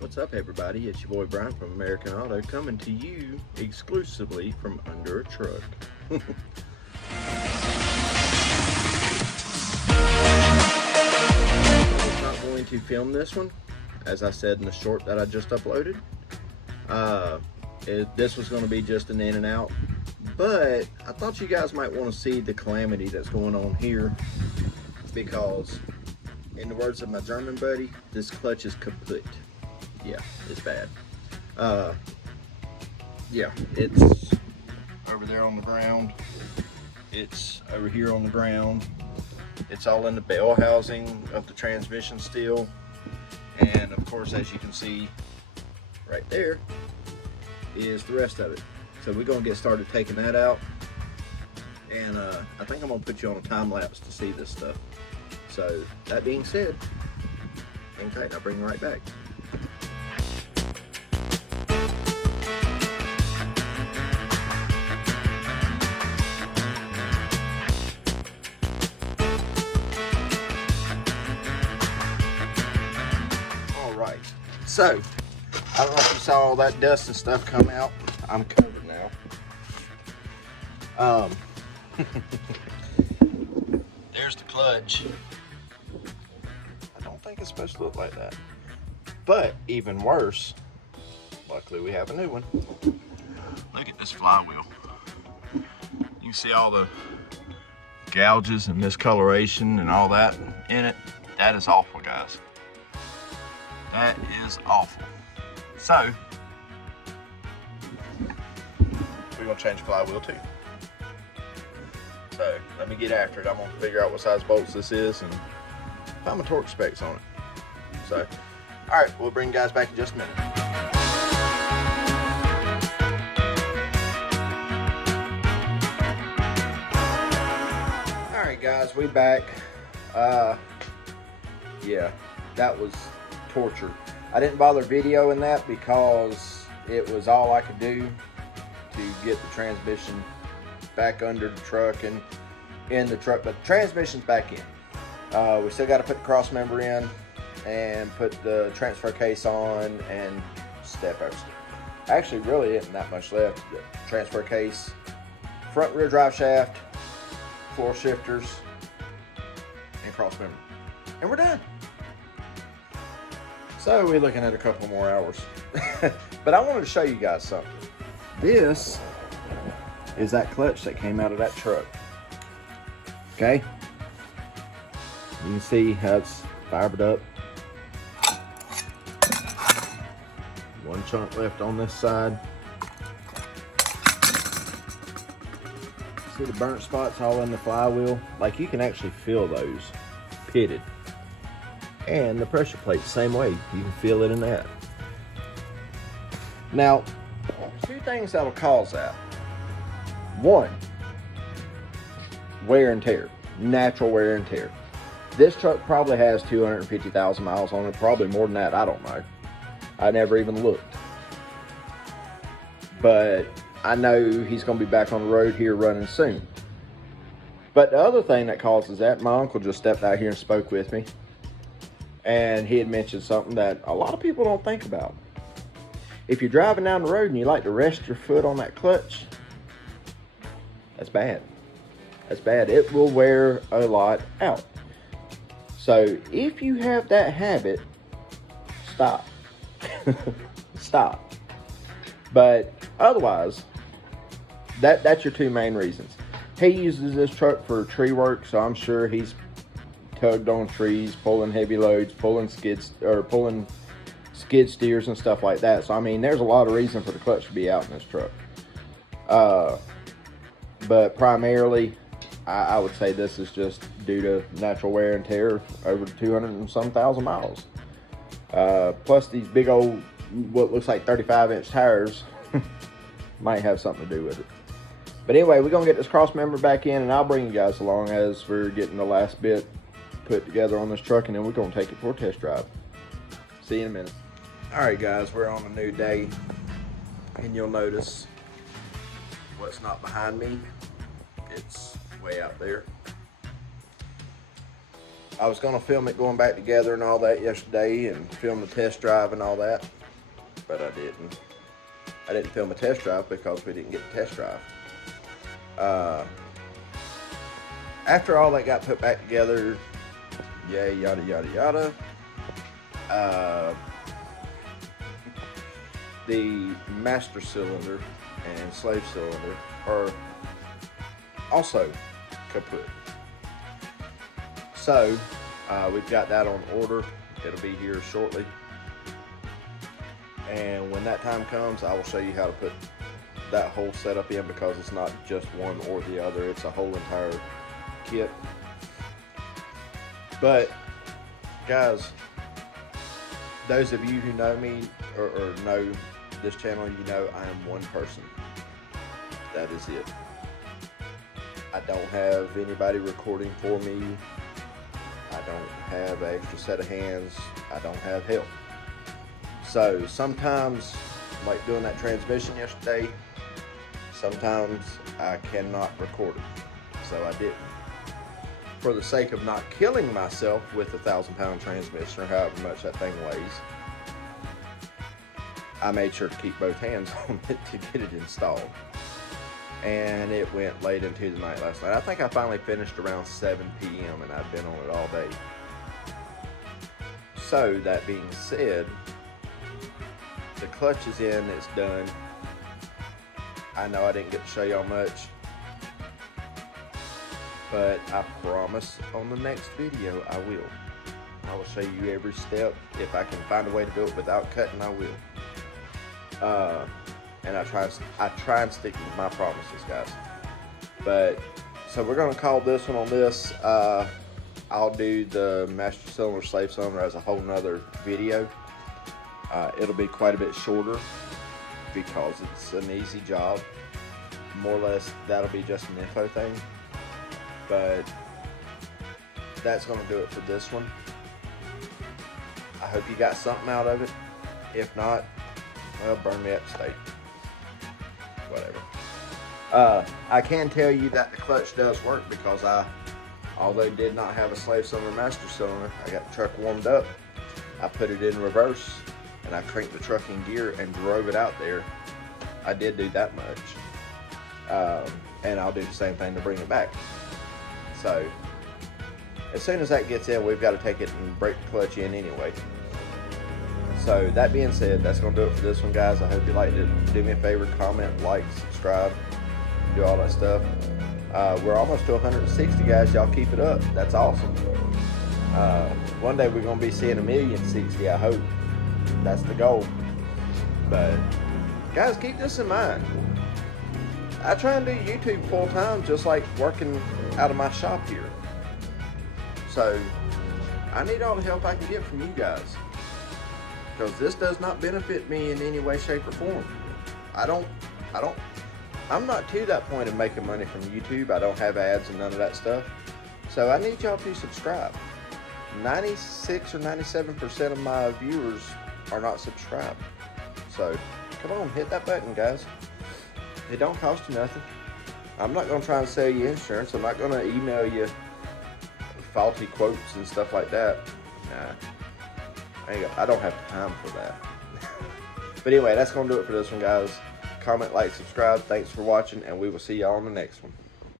What's up, everybody? It's your boy Brian from American Auto coming to you exclusively from under a truck. I was not going to film this one, as I said in the short that I just uploaded. This was going to be just an in and out, but I thought you guys might want to see the calamity that's going on here, because in the words of my German buddy, this clutch is kaput. Yeah, it's bad. Yeah, it's over there on the ground. It's over here on the ground. It's all in the bell housing of the transmission still. And of course, as you can see right there, is the rest of it. So we're gonna get started taking that out. And I think I'm gonna put you on a time lapse to see this stuff. So that being said, hang tight and I'll bring you right back. So, I don't know if you saw all that dust and stuff come out. I'm covered now. There's the clutch. I don't think it's supposed to look like that. But even worse, luckily we have a new one. Look at this flywheel. You can see all the gouges and discoloration and all that in it. That is awful, guys. That is awful. So, we're gonna change the flywheel too. So, let me get after it. I'm gonna figure out what size bolts this is and find my torque specs on it. So, all right, we'll bring you guys back in just a minute. All right, guys, we back. Yeah, that was torture. I didn't bother videoing that because it was all I could do to get the transmission back under the truck and in the truck, but the transmission's back in. We still got to put the cross member in and put the transfer case on and step everything. Actually, really isn't that much left. The transfer case, front rear drive shaft, floor shifters, and cross member, and we're done. So we're looking at a couple more hours. But I wanted to show you guys something. This is that clutch that came out of that truck. Okay? You can see how it's fibered up. One chunk left on this side. See the burnt spots all in the flywheel? Like, you can actually feel those pitted. And the pressure plate, same way. You can feel it in that. Now, two things that'll cause that. One, wear and tear. Natural wear and tear. This truck probably has 250,000 miles on it. Probably more than that, I don't know. I never even looked. But I know he's going to be back on the road here running soon. But the other thing that causes that, my uncle just stepped out here and spoke with me. And he had mentioned something that a lot of people don't think about. If you're driving down the road and you like to rest your foot on that clutch, that's bad. That's bad. It will wear a lot out. So if you have that habit, stop. Stop. But otherwise, that's your two main reasons. He uses this truck for tree work, so I'm sure he's tugged on trees, pulling heavy loads, pulling skid steers and stuff like that. So I mean, there's a lot of reason for the clutch to be out in this truck. But primarily, I would say this is just due to natural wear and tear over 200 and some thousand miles. Plus these big old, what looks like 35-inch tires might have something to do with it. But anyway, we're gonna get this cross member back in, and I'll bring you guys along as we're getting the last bit put together on this truck, and then we're gonna take it for a test drive. See you in a minute. All right, guys, we're on a new day, and you'll notice what's not behind me. It's way out there. I was gonna film it going back together and all that yesterday and film the test drive and all that, but I didn't. I didn't film a test drive because we didn't get the test drive. After all that got put back together, yay, yada, yada, yada. The master cylinder and slave cylinder are also kaput. So, we've got that on order. It'll be here shortly. And when that time comes, I will show you how to put that whole setup in, because it's not just one or the other. It's a whole entire kit. But, guys, those of you who know me or know this channel, you know I am one person. That is it. I don't have anybody recording for me. I don't have an extra set of hands. I don't have help. So sometimes, like doing that transmission yesterday, sometimes I cannot record it. So I didn't. For the sake of not killing myself with a 1,000-pound transmission, or however much that thing weighs, I made sure to keep both hands on it to get it installed. And it went late into the night last night. I think I finally finished around 7 p.m. and I've been on it all day. So, that being said, the clutch is in, it's done. I know I didn't get to show y'all much, but I promise on the next video I will. I will show you every step. If I can find a way to do it without cutting, I will. And I try and stick to my promises, guys. But so we're gonna call this one on this. I'll do the master cylinder, slave cylinder as a whole nother video. It'll be quite a bit shorter because it's an easy job. More or less, that'll be just an info thing. But that's gonna do it for this one. I hope you got something out of it. If not, well, burn me at the stake. Whatever. I can tell you that the clutch does work, because although did not have a slave cylinder, master cylinder, I got the truck warmed up. I put it in reverse and I cranked the truck in gear and drove it out there. I did do that much. And I'll do the same thing to bring it back. So, as soon as that gets in, we've got to take it and break the clutch in anyway. So, that being said, that's going to do it for this one, guys. I hope you liked it. Do me a favor, comment, like, subscribe, do all that stuff. We're almost to 160, guys. Y'all keep it up. That's awesome. One day we're going to be seeing 1,060,000, I hope. That's the goal. But, guys, keep this in mind. I try and do YouTube full time, just like working out of my shop here. So, I need all the help I can get from you guys, because this does not benefit me in any way, shape, or form. I'm not to that point of making money from YouTube. I don't have ads and none of that stuff. So I need y'all to subscribe. 96 or 97% of my viewers are not subscribed. So come on, hit that button, guys. It don't cost you nothing. I'm not going to try and sell you insurance. I'm not going to email you faulty quotes and stuff like that. Nah. I don't have time for that. But anyway, that's going to do it for this one, guys. Comment, like, subscribe. Thanks for watching, and we will see y'all on the next one.